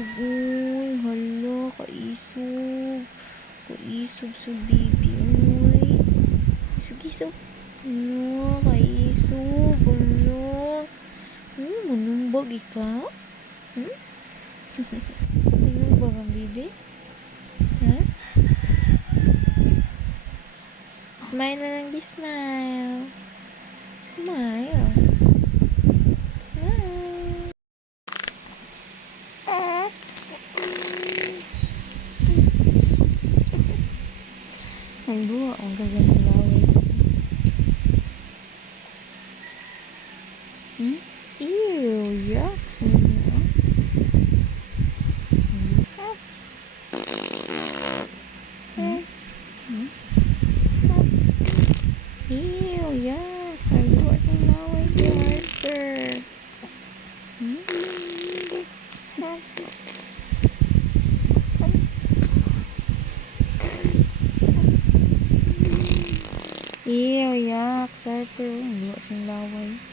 Kaisog, uy. Hala, kaisog. Kaisog sa baby, uy. Isog-isog. Hala, kaisog. Hala. Manumbag ikaw? Manumbag ang baby? Ha? Smile na lang, di smile. Smile. Smile. Ang buha ang gazang laway. Ew, yucks. Ew, yucks. Ang buha ang laway si Arthur. Ew, yucks. Arthur. Ang buha ang laway.